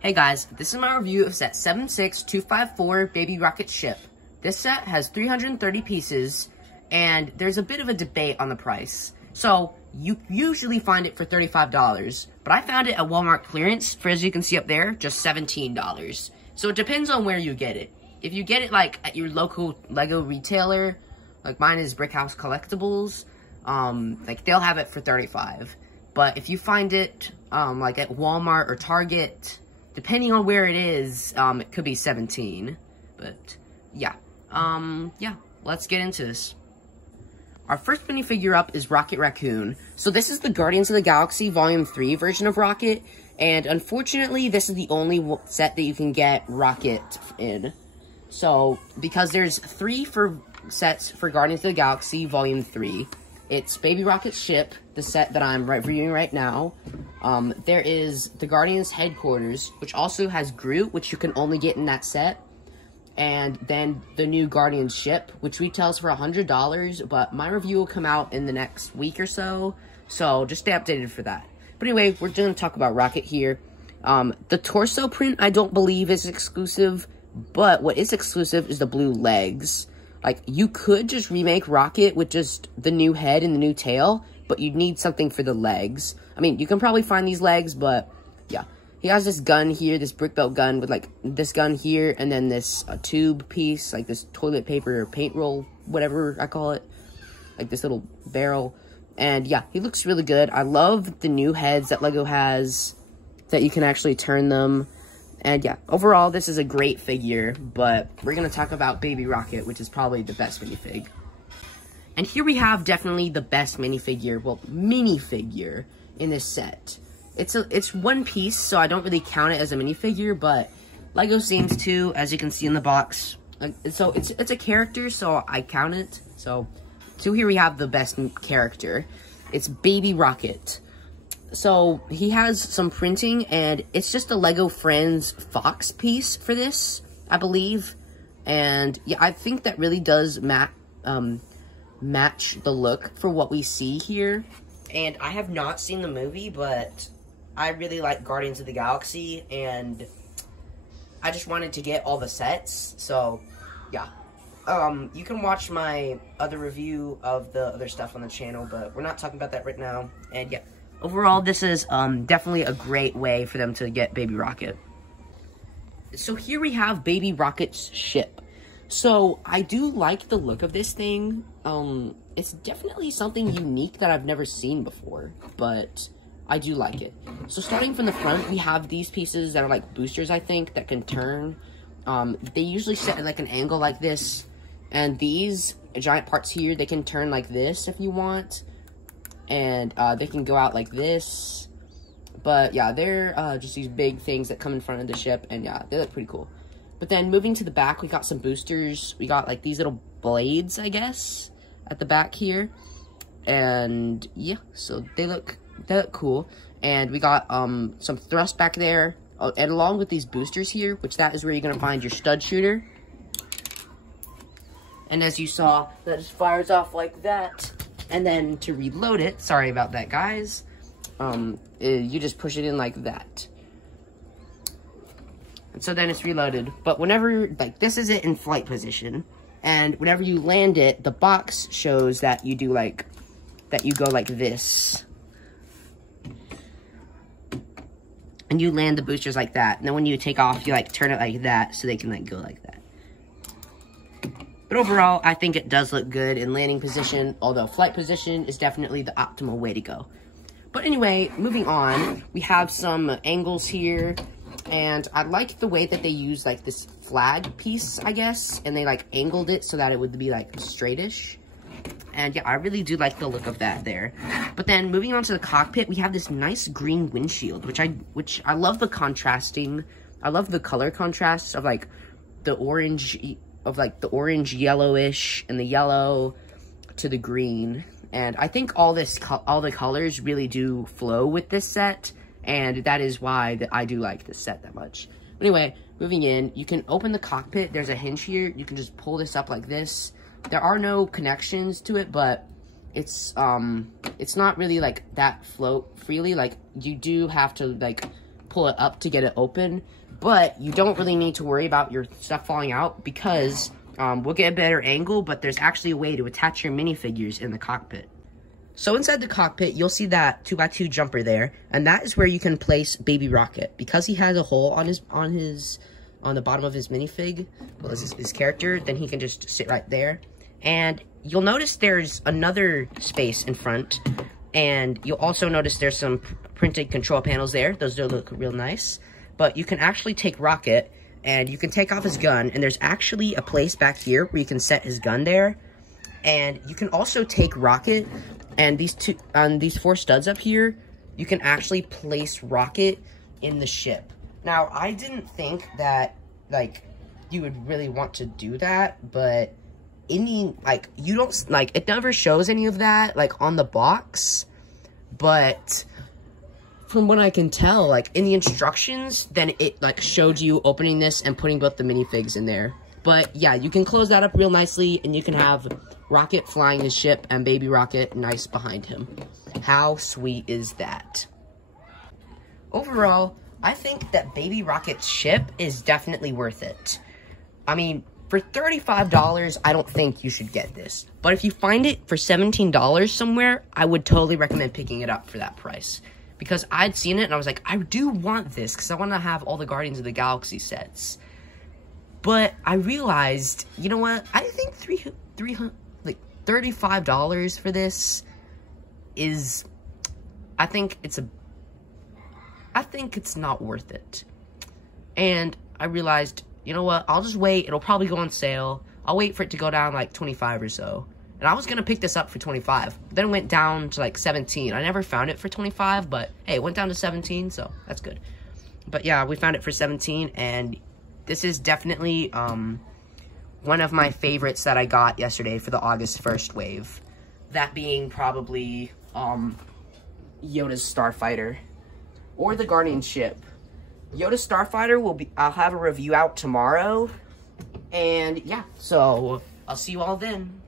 Hey guys, this is my review of set 76254 Baby Rocket Ship. This set has 330 pieces, and there's a bit of a debate on the price. So, you usually find it for $35, but I found it at Walmart clearance for, as you can see up there, just $17. So it depends on where you get it. If you get it like at your local Lego retailer, like mine is Brickhouse Collectibles, like they'll have it for $35. But if you find it like at Walmart or Target, depending on where it is, it could be $17. But yeah, let's get into this. Our first minifigure up is Rocket Raccoon. So this is the Guardians of the Galaxy Volume 3 version of Rocket, and unfortunately this is the only set that you can get Rocket in. So, because there's 3 sets for Guardians of the Galaxy Volume 3. It's Baby Rocket Ship, the set that I'm reviewing right now. There is the Guardians Headquarters, which also has Groot, which you can only get in that set. And then the new Guardians Ship, which retails for $100, but my review will come out in the next week or so. So just stay updated for that. But anyway, we're going to talk about Rocket here. The torso print, I don't believe is exclusive, but what is exclusive is the blue legs. Like, you could just remake Rocket with just the new head and the new tail, but you'd need something for the legs. I mean, you can probably find these legs, but yeah. He has this gun here, this brick belt gun with, like, this gun here, and then this tube piece, like this toilet paper or paint roll, whatever I call it. Like, this little barrel. And, yeah, he looks really good. I love the new heads that LEGO has, that you can actually turn them. And, yeah, overall, this is a great figure, but we're going to talk about Baby Rocket, which is probably the best minifig. And here we have definitely the best minifigure, well, minifigure in this set. It's one piece, so I don't really count it as a minifigure, but LEGO seems to, as you can see in the box. So it's a character, so I count it. So here we have the best character. It's Baby Rocket. So he has some printing, and it's just a LEGO Friends Fox piece for this, I believe. And yeah, I think that really does match the look for what we see here. And I have not seen the movie, but I really like Guardians of the Galaxy, and I just wanted to get all the sets, so, yeah. You can watch my other review of the other stuff on the channel, but we're not talking about that right now, and yeah. Overall, this is definitely a great way for them to get Baby Rocket. So here we have Baby Rocket's ship. So, I do like the look of this thing. It's definitely something unique that I've never seen before, but I do like it. So starting from the front, we have these pieces that are like boosters, I think, that can turn. They usually set at like an angle like this. And these giant parts here, they can turn like this if you want. And they can go out like this. But yeah, they're just these big things that come in front of the ship. And yeah, they look pretty cool. But then moving to the back, we got some boosters. We got like these little blades, I guess, at the back here. And yeah, so they look cool. And we got some thrust back there, and along with these boosters here, which that is where you're gonna find your stud shooter. And as you saw, that just fires off like that. And then to reload it, sorry about that, guys, you just push it in like that. And so then it's reloaded. But whenever, like, this is it in flight position, and whenever you land it, the box shows that you do like, that you go like this. And you land the boosters like that. And then when you take off, you like turn it like that so they can like go like that. But overall, I think it does look good in landing position, although flight position is definitely the optimal way to go. But anyway, moving on, we have some angles here. And I like the way that they use like this flag piece, I guess. And they like angled it so that it would be like straightish. And yeah, I really do like the look of that there. But then moving on to the cockpit, we have this nice green windshield, which I love the contrasting. I love the color contrasts of like the orange, yellowish and the yellow to the green. And I think all the colors really do flow with this set, and that is why I do like this set that much. Anyway, moving in, you can open the cockpit. There's a hinge here. You can just pull this up like this. There are no connections to it, but it's not really like that float freely. Like, you do have to like pull it up to get it open, but you don't really need to worry about your stuff falling out because we'll get a better angle, but there's actually a way to attach your minifigures in the cockpit. So inside the cockpit, you'll see that 2x2 jumper there, and that is where you can place Baby Rocket. Because he has a hole on the bottom of his minifig, well, his character, then he can just sit right there. And you'll notice there's another space in front, and you'll also notice there's some printed control panels there. Those do look real nice. But you can actually take Rocket, and you can take off his gun, and there's actually a place back here where you can set his gun there. And you can also take Rocket, and these 4 studs up here, you can actually place Rocket in the ship. Now, I didn't think that, like, you would really want to do that, but you don't, like, it never shows any of that, like, on the box, but from what I can tell, like, in the instructions, then it, like, showed you opening this and putting both the minifigs in there. But, yeah, you can close that up real nicely, and you can have Rocket flying his ship and Baby Rocket nice behind him. How sweet is that? Overall, I think that Baby Rocket's ship is definitely worth it. I mean, for $35, I don't think you should get this. But if you find it for $17 somewhere, I would totally recommend picking it up for that price. Because I'd seen it and I was like, I do want this because I want to have all the Guardians of the Galaxy sets. But I realized, you know what? I think $35 for this is, I think it's not worth it. And I realized, you know what? I'll just wait. It'll probably go on sale. I'll wait for it to go down like 25 or so. And I was going to pick this up for 25. Then it went down to like 17. I never found it for 25, but hey, it went down to 17, so that's good. But yeah, we found it for 17, and this is definitely one of my favorites that I got yesterday for the August 1st wave. That being probably Yoda's Starfighter or the Guardian ship. Yoda's Starfighter I'll have a review out tomorrow. And yeah, so I'll see you all then.